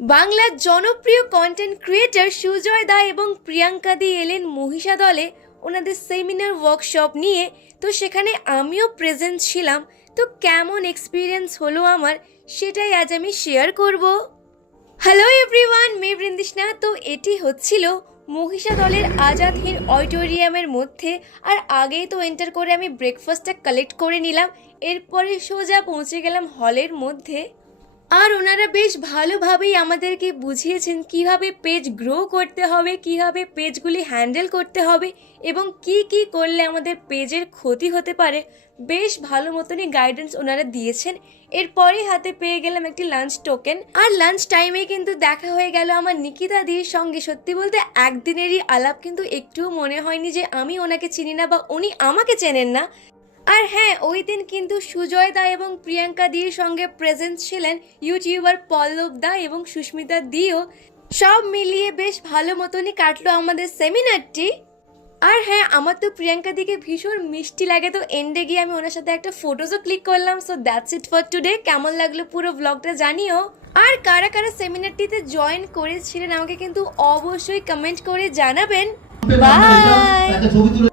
বাংলার জনপ্রিয় content creator Sujoy দা এবং প্রিয়াঙ্কা দি এলেন মহিষা দলে ওনাদের সেমিনার ওয়ার্কশপ নিয়ে। তো সেখানে আমিও প্রেজেন্ট ছিলাম। তো কেমন এক্সপিরিয়েন্স হলো আমার, সেটাই আজ আমি শেয়ার করব। হ্যালো এভরিওয়ান, মে বৃন্দিষ্ণা। তো এটি হচ্ছিল মহিষা দলের আজাদ হিন্দ অডিটোরিয়ামের মধ্যে। আর আগেই তো এন্টার করে আমি ব্রেকফাস্টটা কালেক্ট করে নিলাম। এরপরে সোজা পৌঁছে গেলাম হলের মধ্যে। আর ওনারা বেশ ভালোভাবেই আমাদেরকে বুঝিয়েছেন কিভাবে পেজ গ্রো করতে হবে, কিভাবে পেজগুলি হ্যান্ডেল করতে হবে এবং কি কি করলে আমাদের পেজের ক্ষতি হতে পারে। বেশ ভালো মতনই গাইডেন্স ওনারা দিয়েছেন। এরপরে হাতে পেয়ে গেলাম একটি লাঞ্চ টোকেন। আর লাঞ্চ টাইমে কিন্তু দেখা হয়ে গেল আমার নিকিতা দির সঙ্গে। সত্যি বলতে একদিনেরই আলাপ, কিন্তু একটুও মনে হয়নি যে আমি ওনাকে চিনি না বা উনি আমাকে চেনেন না। আর হ্যাঁ, ওই দিন কিন্তু সুজয় দা এবং প্রিয়াঙ্কা দির সঙ্গে প্রেজেন্ট ছিলেন ইউটিউবার পল্লব দা এবং সুস্মিতা দিও। সব মিলিয়ে বেশ ভালো মতনই কাটলো আমাদের সেমিনারটি। আর হ্যাঁ, আমার তো প্রিয়াঙ্কা দিকে ভীষণ মিষ্টি লাগে। তো এন্ডে গিয়ে আমি ওনার সাথে একটা ফটোজও ক্লিক করলাম। So that's it for today. কেমন লাগলো পুরো ব্লগটা জানিও। আর কারা কারা সেমিনারটিতে জয়েন করেছিলেন আমাকে কিন্তু অবশ্যই কমেন্ট করে জানাবেন। বাই।